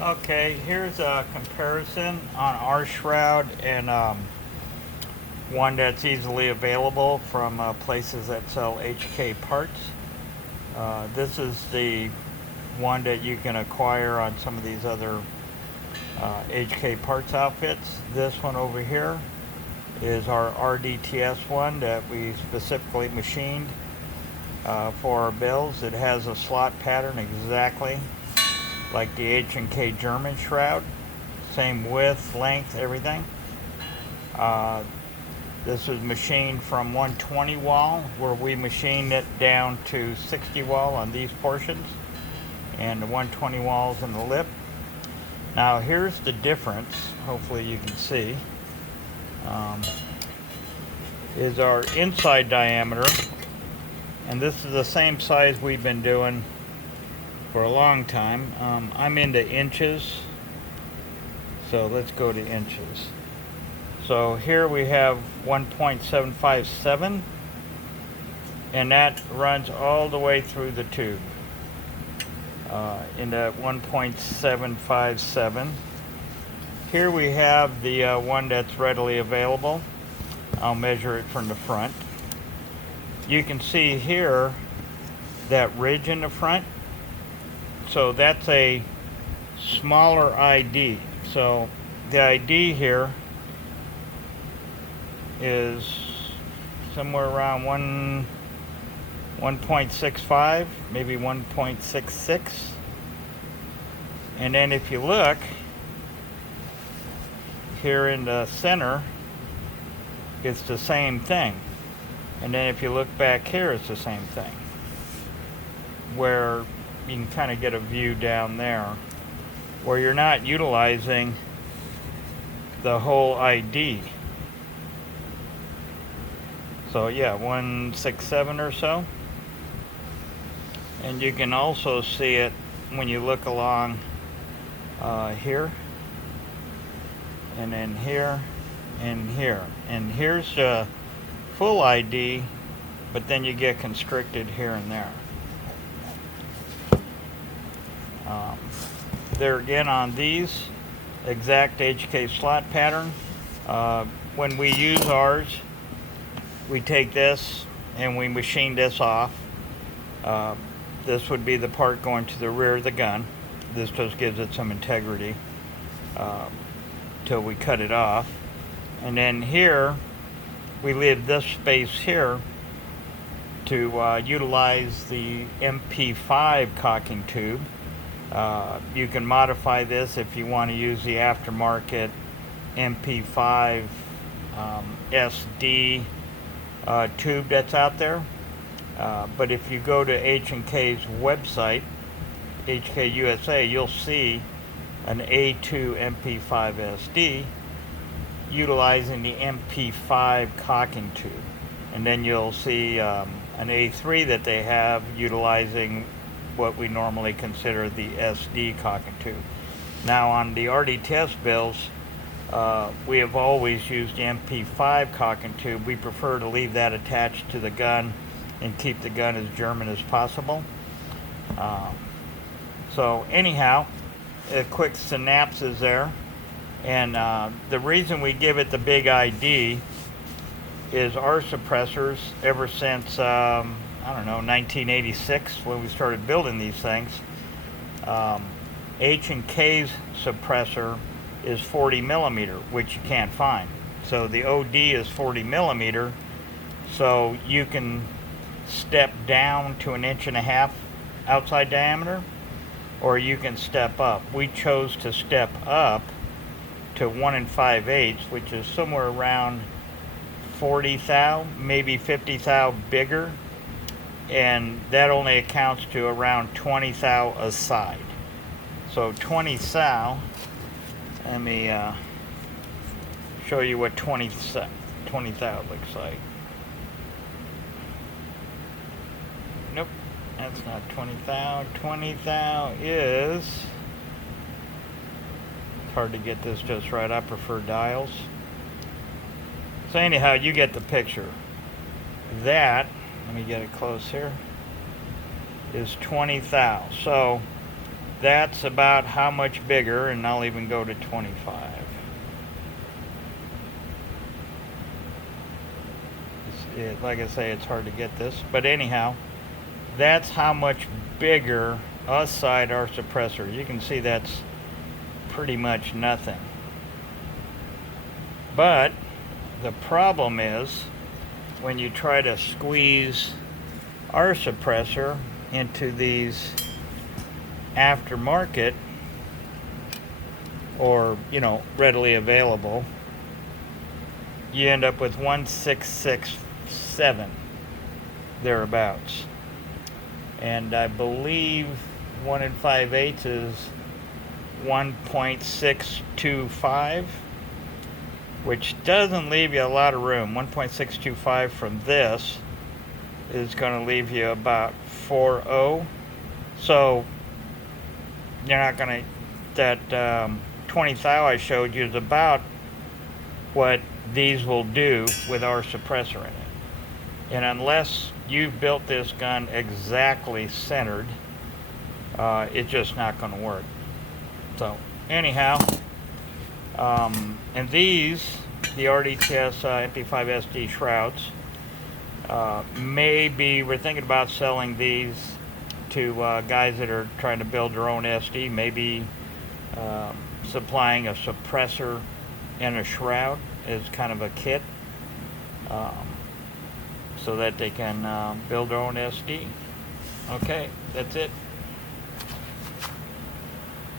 Okay, here's a comparison on our shroud and one that's easily available from places that sell HK parts. This is the one that you can acquire on some of these other HK parts outfits. This one over here is our RDTS one that we specifically machined for our bills. It has a slot pattern exactly like the H&K German shroud. Same width, length, everything. This is machined from 120 wall, where we machined it down to 60 wall on these portions, and the 120 walls in the lip. Now here's the difference, hopefully you can see, is our inside diameter, and this is the same size we've been doing for a long time. I'm into inches, so let's go to inches. So here we have 1.757, and that runs all the way through the tube into 1.757. Here we have the one that's readily available. I'll measure it from the front. You can see here that ridge in the front. So that's a smaller ID. So the ID here is somewhere around 1.65, maybe 1.66. And then if you look here in the center, it's the same thing. And then if you look back here, it's the same thing. Where you can kind of get a view down there where you're not utilizing the whole ID. So yeah, 167 or so. And you can also see it when you look along here, and then here, and here. And here's the full ID, but then you get constricted here and there. There again on these exact HK slot pattern, when we use ours, we take this and we machine this off. This would be the part going to the rear of the gun. This just gives it some integrity till we cut it off. And then here we leave this space here to utilize the MP5 cocking tube. You can modify this if you want to use the aftermarket MP5 SD tube that's out there. But if you go to H&K's website, HK USA, you'll see an A2 MP5 SD utilizing the MP5 cocking tube. And then you'll see an A3 that they have utilizing what we normally consider the SD cocking tube. Now on the RDTS bills, we have always used the MP5 cocking tube. We prefer to leave that attached to the gun and keep the gun as German as possible. So anyhow, a quick synopsis there. And the reason we give it the big ID is our suppressors, ever since, I don't know, 1986, when we started building these things, H&K's suppressor is 40 millimeter, which you can't find. So the OD is 40 millimeter, so you can step down to 1.5 inches outside diameter, or you can step up. We chose to step up to 1 5/8, which is somewhere around 40 thou, maybe 50 thou bigger, and that only accounts to around 20 thou a side. So 20 thou, let me show you what 20 thou looks like. Nope, that's not 20 thou. 20 thou is, it's hard to get this just right. I prefer dials. So anyhow, you get the picture. That, let me get it close here, is 20 thou. So that's about how much bigger, and I'll even go to 25. Like I say, it's hard to get this, but anyhow, that's how much bigger aside our suppressor. You can see that's pretty much nothing. But the problem is when you try to squeeze our suppressor into these aftermarket or, you know, readily available, you end up with 1667 thereabouts. And I believe 1 5/8 is 1.625, which doesn't leave you a lot of room. 1.625 from this is going to leave you about 4.0. So you're not going to, that 20 thou I showed you is about what these will do with our suppressor in it. And unless you've built this gun exactly centered, it's just not going to work. So anyhow, and these, the RDTS MP5SD SHROUDs, maybe we're thinking about selling these to guys that are trying to build their own SD, maybe supplying a suppressor and a shroud as kind of a kit, so that they can build their own SD. Okay, that's it.